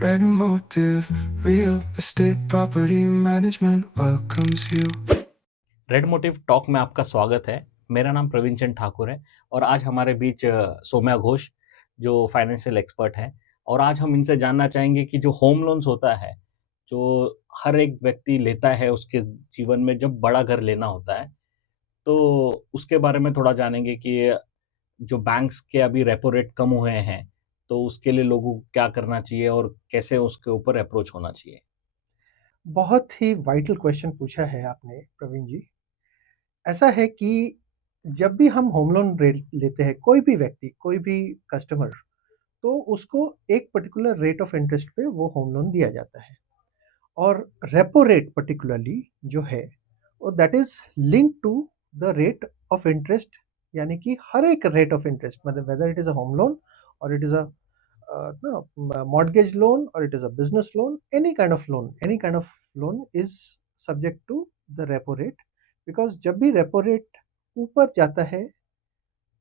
Red Motive Real Estate Property Management welcomes you. Red motive talk में आपका स्वागत है। मेरा नाम प्रवीण चंद ठाकुर है और आज हमारे बीच सौम्या घोष जो फाइनेंशियल एक्सपर्ट हैं और आज हम इनसे जानना चाहेंगे कि जो होम लोन्स होता है जो हर एक व्यक्ति लेता है उसके जीवन में जब बड़ा घर लेना होता है तो उसके बारे में थोड़ा जानेंगे कि जो बैंक्स के अभी रेपो रेट कम हुए हैं तो उसके लिए लोगों को क्या करना चाहिए और कैसे उसके ऊपर अप्रोच होना चाहिए। बहुत ही वाइटल क्वेश्चन पूछा है आपने प्रवीण जी। ऐसा है कि जब भी हम होम लोन लेते हैं, कोई भी व्यक्ति, कोई भी कस्टमर, तो उसको एक पर्टिकुलर रेट ऑफ इंटरेस्ट पे वो होम लोन दिया जाता है। और रेपो रेट पर्टिकुलरली जो है वो that is link to the rate of interest, यानी कि हर एक रेट ऑफ इंटरेस्ट, मतलब whether it is a home loan और it is a mortgage loan or it is a business loan, any kind of loan is subject to the repo rate, because जब भी repo rate ऊपर जाता है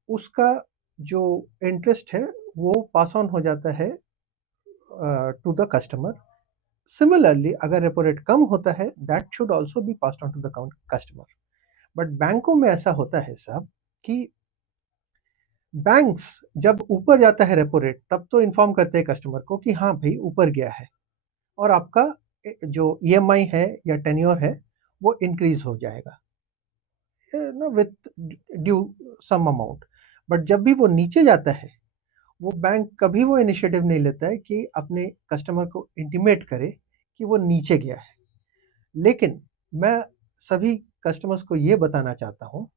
उसका जो interest है वो पास ऑन हो जाता है टू द कस्टमर। सिमिलरली अगर रेपो रेट कम होता है that should also be passed on to the customer. But बैंकों में ऐसा होता है साहब कि बैंक्स जब ऊपर जाता है रेपो रेट तब तो इन्फॉर्म करते हैं कस्टमर को कि हाँ भाई ऊपर गया है और आपका जो ईएमआई है या टेन्योर है वो इंक्रीज हो जाएगा with due some amount. But जब भी वो नीचे जाता है वो बैंक कभी वो इनिशिएटिव नहीं लेता है कि अपने कस्टमर को इंटीमेट करे कि वो नीचे गया है। लेकिन मैं सभी कस्टमर्स को ये बताना चाहता हूँ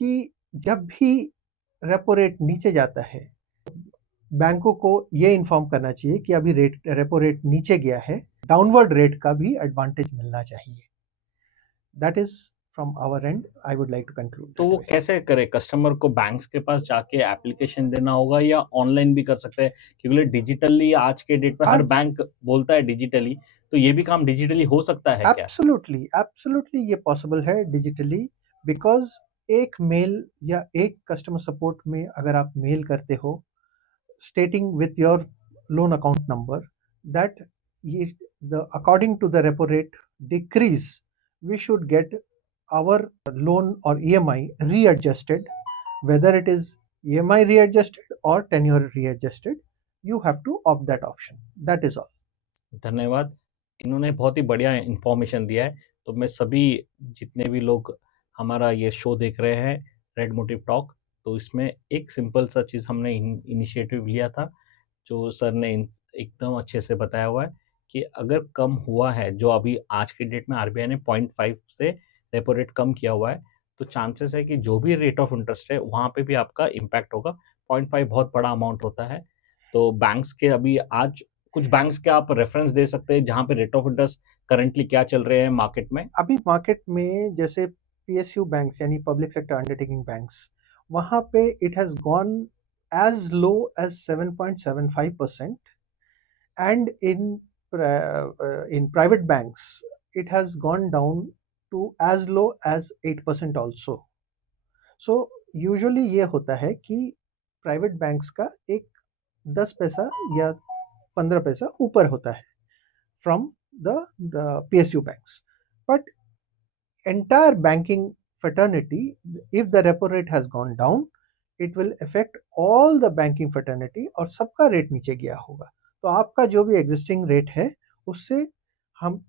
कि जब भी रेपो रेट नीचे जाता है बैंकों को ये इन्फॉर्म करना चाहिए कि अभी रेपो रेट नीचे गया है, डाउनवर्ड रेट का भी एडवांटेज मिलना चाहिए। That is from our end, I would like to conclude. तो वो कैसे करे? कस्टमर को बैंक्स के पास जाके एप्लीकेशन देना होगा या ऑनलाइन भी कर सकते हैं? क्योंकि डिजिटली आज के डेट में हर बैंक बोलता है डिजिटली, तो ये भी काम डिजिटली हो सकता है क्या? एब्सोल्युटली ये पॉसिबल है डिजिटली, बिकॉज एक मेल या एक कस्टमर सपोर्ट में अगर आप मेल करते हो stating with your loan account number that according to the repo rate decrease, we should get our loan or EMI readjusted, whether it is EMI readjusted or tenure readjusted, you have to opt that option. That is all. धन्यवाद। इन्होंने बहुत ही बढ़िया information दिया है। तो मैं सभी जितने भी लोग हमारा ये शो देख रहे हैं रेड मोटिव टॉक, तो इसमें एक सिंपल सा चीज़ हमने इनिशिएटिव लिया था जो सर ने एकदम अच्छे से बताया हुआ है कि अगर कम हुआ है, जो अभी आज के डेट में आरबीआई ने 0.5 से रेपो रेट कम किया हुआ है, तो चांसेस है कि जो भी रेट ऑफ इंटरेस्ट है वहाँ पे भी आपका इम्पैक्ट होगा। 0.5 बहुत बड़ा अमाउंट होता है। तो बैंक्स के अभी आज कुछ बैंक्स के आप रेफरेंस दे सकते हैं जहाँ पे रेट ऑफ इंटरेस्ट करंटली क्या चल रहे हैं मार्केट में? अभी मार्केट में जैसे पीएसयू बैंक्स यानी पब्लिक सेक्टर अंडरटेकिंग बैंक्स, वहाँ पे it has gone as low as 7.75%, and in private banks it has gone down to as low as 8% also. So usually ये होता है कि प्राइवेट बैंक्स का एक 10 पैसा या 15 पैसा ऊपर होता है from the PSU banks. But entire banking fraternity, if the repo rate has gone down, it will affect all the banking fraternity और सबका रेट नीचे गया होगा। तो आपका जो भी एग्जिस्टिंग रेट है उससे हम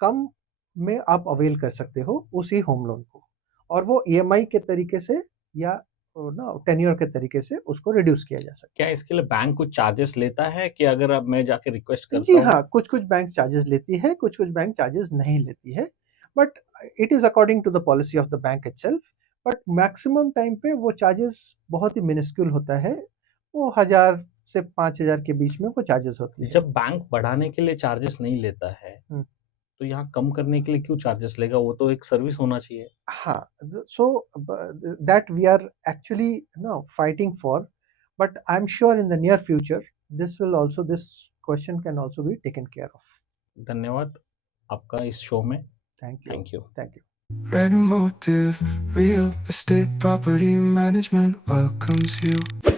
कम में आप अवेल कर सकते हो उसी होम लोन को, और वो ईएमआई के तरीके से या टेन्योर के तरीके से उसको रिड्यूस किया जा सकता है। क्या इसके लिए बैंक कुछ चार्जेस लेता है कि अगर अब मैं जाके रिक्वेस्ट करता जी हूँ? हाँ, कुछ बैंक चार्जेस लेती है, कुछ बैंक चार्जेस नहीं लेती है, but it is according to the policy of the bank itself. But maximum time पे वो चार्जेस बहुत ही मिनिस्क्यूल होता है, वो 1000 से 5000 के बीच में वो चार्जेस होती है। जब बैंक बढ़ाने के लिए चार्जेस नहीं लेता है तो यहाँ कम करने के लिए क्यों चार्जेस लेगा? वो तो एक सर्विस होना चाहिए। हाँ, so that we are actually fighting for, but I am sure in the near future this question can also be taken care of. धन्यवाद आपका इस शो में। Thank you. Red Motive Real Estate Property Management welcomes you.